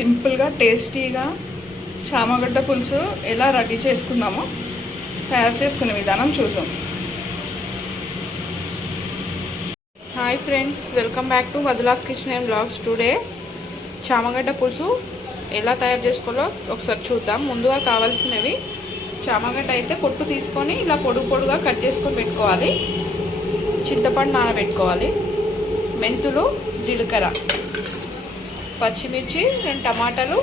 సింపుల్గా టేస్టీగా చామగడ్డ పులుసు ఎలా రెడీ చేసుకుందామో తయారు చేసుకునే విధానం చూద్దాం. Hi friends, welcome back to Madhula's kitchen and blogs. Today చామగడ్డ పులుసు ఎలా తయారు చేసుకోవాలో ఒకసారి చూద్దాం. ముందుగా కావాల్సినవి చామగడ్డ అయితే పొట్టు తీసుకొని ఇలా పొడుగా కట్ చేసుకొని పెట్టుకోవాలి. చింతపండు నానబెట్టుకోవాలి. మెంతులు, జీలకర్ర, పచ్చిమిర్చి, 2 టమాటాలు,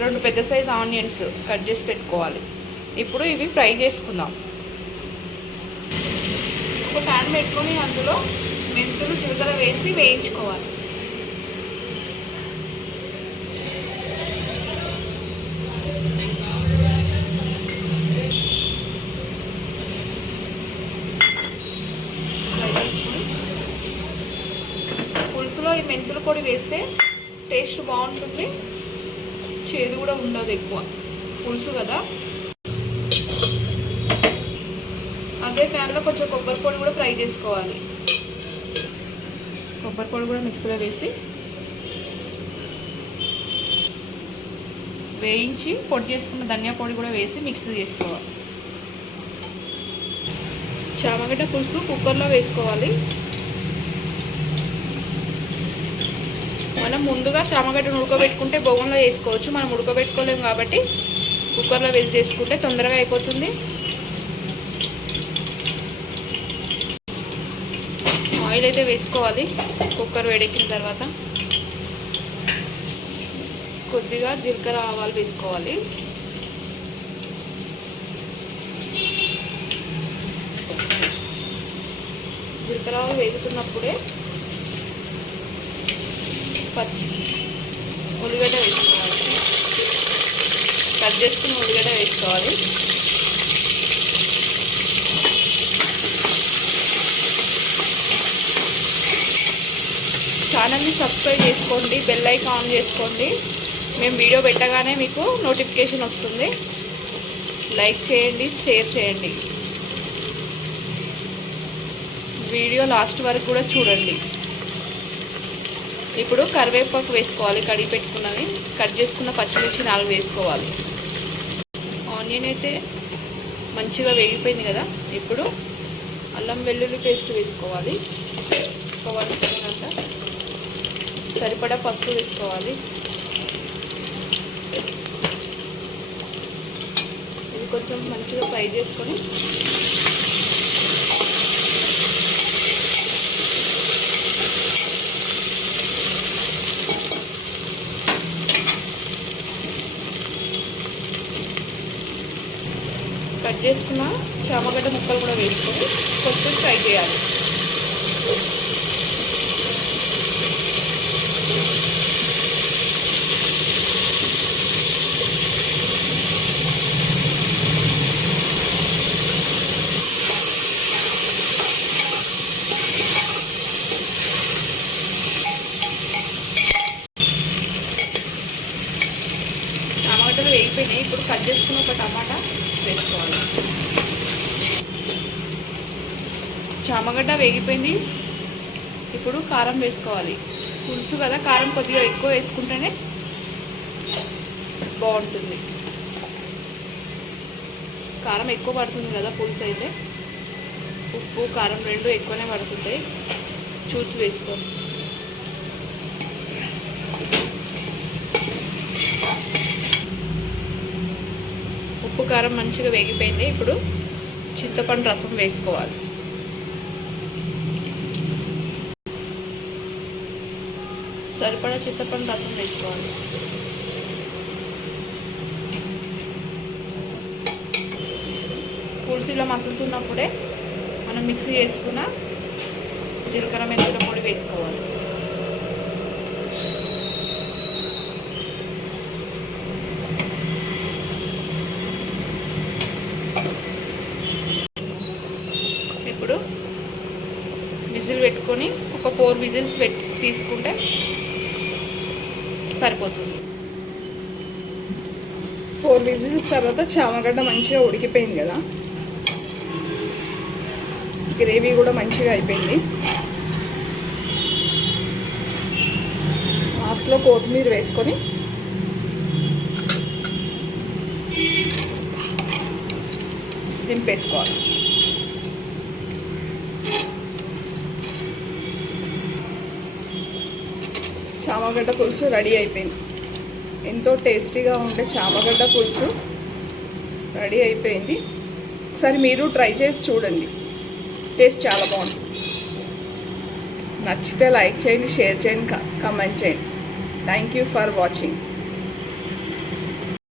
2 పెద్ద సైజు ఆనియన్స్ కట్ చేసి పెట్టుకోవాలి. ఇప్పుడు ఇవి ఫ్రై చేసుకుందాం. ఒక ప్యాన్ పెట్టుకొని అందులో మెంతులు, జీలకర్ర వేసి వేయించుకోవాలి. పులుసులో ఈ మెంతుల పొడి వేస్తే టేస్ట్ బాగుంటుంది, చేదు కూడా ఉండదు. ఎక్కువ పులుసు కదా. అదే ప్యాన్లో కొంచెం కొబ్బరి పొడి కూడా ఫ్రై చేసుకోవాలి. కొబ్బరి పొడి కూడా మిక్సీలో వేసి వేయించి పొడి చేసుకున్న ధనియా పొడి కూడా వేసి మిక్సీ చేసుకోవాలి. చామగడ్డ పులుసు కుక్కర్లో వేసుకోవాలి. మనం ముందుగా చామగడ్డను ఉడకబెట్టుకుంటే బొగంలో వేసుకోవచ్చు. మనం ఉడకబెట్టుకోలేము కాబట్టి కుక్కర్లో వేసి చేసుకుంటే తొందరగా అయిపోతుంది. ఆయిల్ అయితే వేసుకోవాలి. కుక్కర్ వేడెక్కిన తర్వాత కొద్దిగా జీలకర్ర, ఆవాలు వేసుకోవాలి. జీలకర్ర ఆవాలు వేసుకున్నప్పుడే ఉల్లిగడ్డ వేసుకోవాలి. కట్ చేసుకుని ఉల్లిగడ్డ వేసుకోవాలి. ఛానల్ని సబ్స్క్రైబ్ చేసుకోండి, బెల్ ఐకాన్ ఆన్ చేసుకోండి. మేము వీడియో పెట్టగానే మీకు నోటిఫికేషన్ వస్తుంది. లైక్ చేయండి, షేర్ చేయండి. వీడియో లాస్ట్ వరకు కూడా చూడండి. ఇప్పుడు కరివేపాకు వేసుకోవాలి. కడిగి పెట్టుకున్నవి, కట్ చేసుకున్న పచ్చిమిర్చి 4 వేసుకోవాలి. ఆనియన్ అయితే మంచిగా వేగిపోయింది కదా. ఇప్పుడు అల్లం వెల్లుల్లి పేస్ట్ వేసుకోవాలి. ఒక 1 స్పూన్ అంతా. సరిపడా పసుపు వేసుకోవాలి. ఇది కొంచెం మంచిగా ఫ్రై చేసుకొని కట్ చేసుకున్న చామగడ్డ ముక్కలు కూడా వేసుకొని కొంచెం ఫ్రై చేయాలి. టమాటాలు వేగిపోయినాయి. ఇప్పుడు కట్ చేసుకున్న ఒక టమాటా వేసుకోవాలి. చామగడ్డ వేగిపోయింది. ఇప్పుడు కారం వేసుకోవాలి. పులుసు కదా, కారం కొద్దిగా ఎక్కువ వేసుకుంటేనే బాగుంటుంది. కారం ఎక్కువ పడుతుంది కదా పులుసు అయితే. ఉప్పు, కారం 2 ఎక్కువనే పడుతుంటాయి. చూసి వేసుకోండి. ఉప్పు, కారం మంచిగా వేగిపోయింది. ఇప్పుడు చింతపండు రసం వేసుకోవాలి. సరిపడా చింతపండు రసం వేసుకోవాలి. పులుసు ఇలా మసులుతున్నప్పుడే మనం మిక్సీ చేసుకున్న జీలకర్ర, మెంతుల పొడి వేసుకోవాలి. ఇప్పుడు విజిల్ పెట్టుకొని ఒక 4 విజిల్స్ తీసుకుంటే సరిపోతుంది. 4 విజిల్స్ తర్వాత చామగడ్డ మంచిగా ఉడికిపోయింది కదా. గ్రేవీ కూడా మంచిగా అయిపోయింది. లాస్ట్లో కొత్తిమీర వేసుకొని దింపేసుకోవాలి. చామగడ్డ పులుసు రెడీ అయిపోయింది. ఎంతో టేస్టీగా ఉండే చామగడ్డ పులుసు రెడీ అయిపోయింది. ఒకసారి మీరు ట్రై చేసి చూడండి, టేస్ట్ చాలా బాగుంటుంది. నచ్చితే లైక్ చేయండి, షేర్ చేయండి, కామెంట్ చేయండి. Thank you for watching.